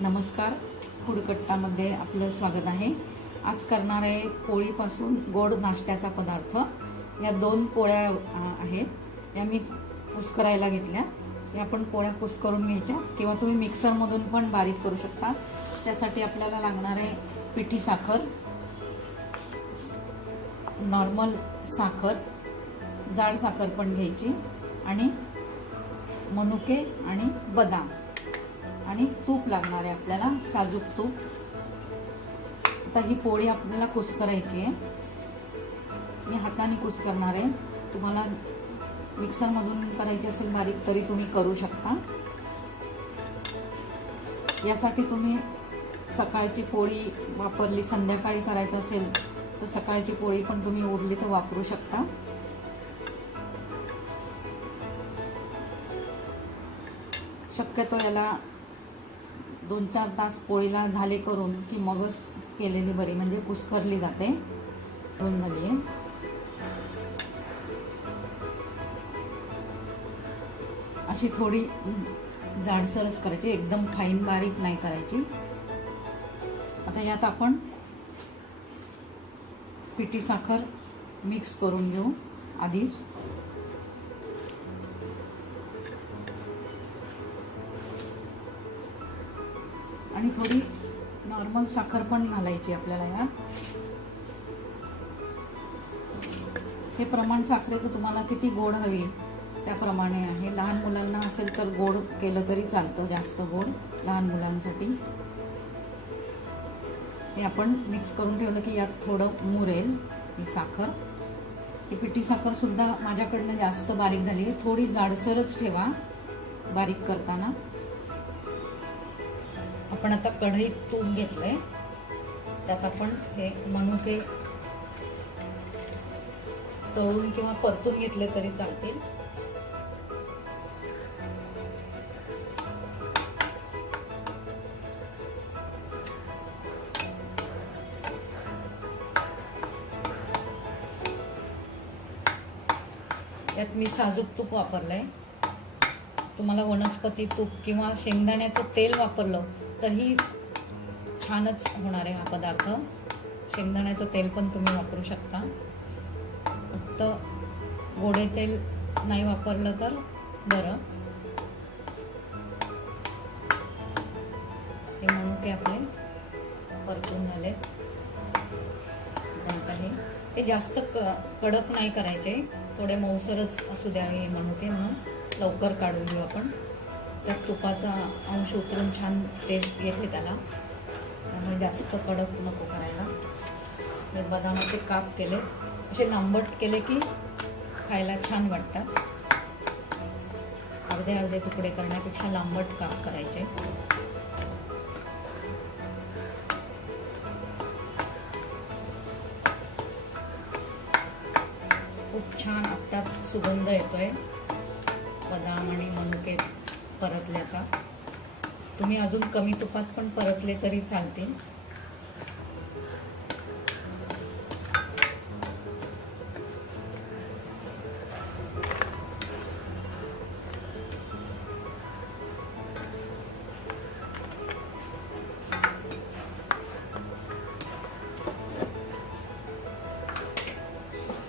नमस्कार. फूडकट्टामध्ये आपलं स्वागत आहे. आज करणार आहे पोळीपासून गोड नाश्त्याचा पदार्थ. या दोन पोळ्या आहेत. या मी कुस्करायला घेतल्या. या आपण पोळ्या कुस्करून घ्यायच्या. किंवा तुम्ही मिक्सरमधून पण बारीक करू शकता. त्यासाठी आपल्याला लागणार आहे पिठी साखर. नॉर्मल साखर. जाड साखर पण घ्यायची. आणि मनुके आणि बदाम. आणि तूप लागणार आहे आपल्याला साजूक तूप. आता ही पोळी आपल्याला कुस्करायची आहे. मी हाताने कुस्करणार आहे. तुम्हाला मिक्सरमधून करायची असेल बारीक तरी तुम्ही करू शकता. यासाठी तुम्ही सकाळची पोळी वापरली संध्याकाळी करायचं असेल तर सकाळची पोळी पण तुम्ही उरली तर वापरू शकता. शक्यतो याला दोन चार तास पोळीला झाले करून की मगच केलेली बरी म्हणजे कुस्करली जाते. करून झाली आहे. अशी थोडी जाडसरच करायची एकदम फाईन बारीक नाही करायची. आता यात आपण पिठी साखर मिक्स करून घेऊ आधीच. आणि थोडी नॉर्मल साखर पण घालायची आपल्याला यात. हे प्रमाण साखरेचं तुम्हाला किती गोड हवी त्याप्रमाणे आहे. लहान मुलांना असेल तर गोड केलं तरी चालतं जास्त गोड लहान मुलांसाठी. हे आपण मिक्स करून ठेवलं की यात थोडं मुरेल ही साखर. ही पिठी साखरसुद्धा माझ्याकडनं जास्त बारीक झाली आहे. थोडी जाडसरच ठेवा बारीक करताना. आपण आता कढईत तूप घेतलंय. त्यात आपण हे मनुके तळून किंवा परतून घेतले तरी चालतील. यात मी साजूक तूप वापरलंय. तुम्हाला वनस्पती तूप किंवा शेंगदाण्याचं तेल वापरलं तरी छानच होणार आहे हा पदार्थ. शेंगदाण्याचं तेल पण तुम्ही वापरू शकता. फक्त गोडे तेल नाही वापरलं तर बरं. हे मनुके आपले परतून झाले हे हे जास्त क कडक नाही करायचे. थोडे मऊसरच असू द्यावे हे मनुके म्हणून. लवकर काढून घेऊ आपण. त्यात तुपाचा अंश उतरून छान टेस्ट येते त्याला. त्यामुळे जास्त कडक नको करायला. हे बदामाचे काप केले. असे लांबट केले की खायला छान वाटतात. अर्धे अर्धे तुकडे करण्यापेक्षा लांबट काप करायचे. खूप छान आत्ताच सुगंध येतोय. बदाम आणि मनुके परतल्याचा. तुम्ही अजून कमी तुपात पण परतले तरी चालतील.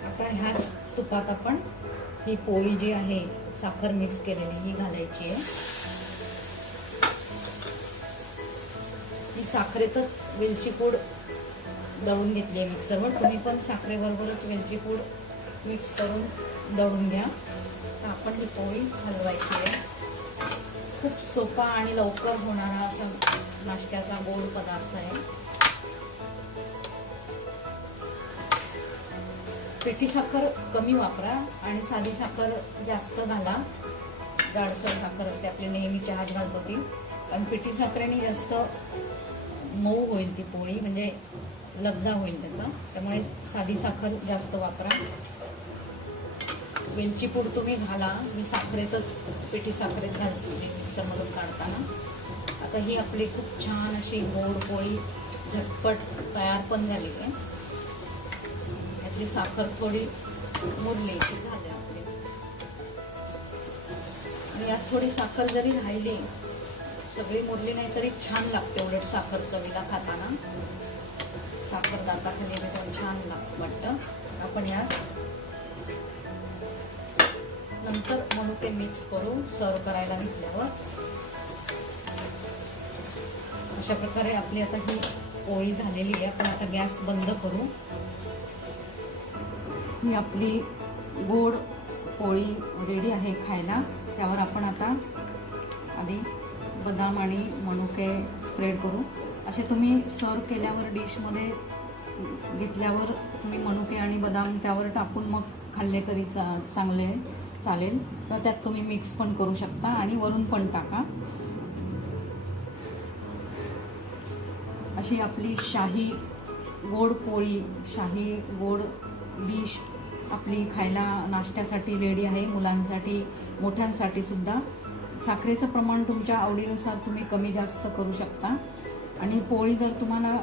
आता ह्याच तुपात आपण ही पोळी जी आहे साखर मिक्स केलेली ही घालायची आहे. ही साखरेतच वेलची पूड दळून घेतली आहे मिक्सरवर तुम्ही पण साखरेबरोबरच वेलची पूड मिक्स करून दळून घ्या. आपण ही पोळी हलवायची आहे. खूप सोपा आणि लवकर होणारा असा नाश्त्याचा गोड पदार्थ आहे. पिठी साखर कमी वापरा आणि साधी साखर जास्त घाला. जाडसर साखर असते आपली नेहमी चहात घालतो ती. पण पिठी साखरेने जास्त मऊ होईल ती पोळी म्हणजे लगदा होईल त्याचा. त्यामुळे साधी साखर जास्त वापरा. वेलची पूड तुम्ही घाला. मी साखरेतच पिठी साखरेत घालते मिक्सरमधून काढताना. आता ही आपली खूप छान अशी गोड पोळी झटपट तयार पण झालेली आहे. आपली साखर थोडी मुरली की झाली आपली. आणि यात थोडी साखर जरी राहिली सगळी मुरली नाही तरी छान लागते उलट साखर चवीला खाताना. साखर दाताखाली पण छान लागतं वाटतं. आपण यात नंतर म्हणून ते मिक्स करून सर्व करायला घेतल्यावर अशा प्रकारे आपली आता ही पोळी झालेली आहे. आपण आता गॅस बंद करू. ही आपली गोड पोळी रेडी आहे खायला. त्यावर आपण आता आधी बदाम आणि मनुके स्प्रेड करू. असे तुम्ही सर्व केल्यावर डिशमध्ये घेतल्यावर तुम्ही मनुके आणि बदाम त्यावर टाकून मग खाल्ले तरी चा चांगले चालेल. तर त्यात तुम्ही मिक्स पण करू शकता आणि वरून पण टाका. अशी आपली शाही गोड पोळी शाही गोड डिश आपली खायला नाश्त्यासाठी रेडी आहे मुलांसाठी मोठ्यांसाठी सुद्धा. साखरेचं प्रमाण तुमच्या आवडीनुसार तुम्ही कमी जास्त करू शकता. आणि पोळी जर तुम्हाला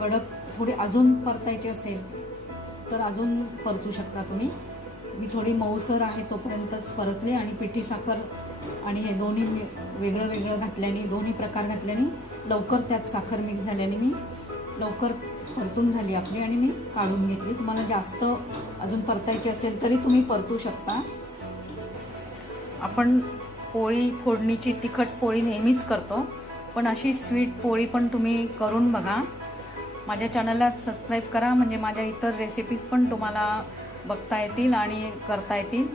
कडक थोडी अजून परतायची असेल तर अजून परतू शकता तुम्ही. मी थोडी मऊसर आहे तोपर्यंतच परतले आणि पिठी साखर आणि हे दोन्ही मी वेगळं वेगळं घातल्याने दोन्ही प्रकार घातल्याने लवकर त्यात साखर मिक्स झाल्याने मी लवकर परतून झाली आपली आणि मी काढून घेतली. तुम्हाला जास्त अजून परतायची असेल तरी तुम्ही परतू शकता. आपण पोळी फोडणीची तिखट पोळी नेहमीच करतो. पण अशी स्वीट पोळी पण तुम्ही करून बघा. माझ्या चॅनलला सबस्क्राईब करा. म्हणजे माझ्या इतर रेसिपीज पण तुम्हाला बघता येतील आणि करता येतील.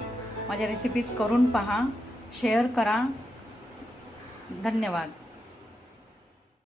माझ्या रेसिपीज करून पहा. शेअर करा. धन्यवाद.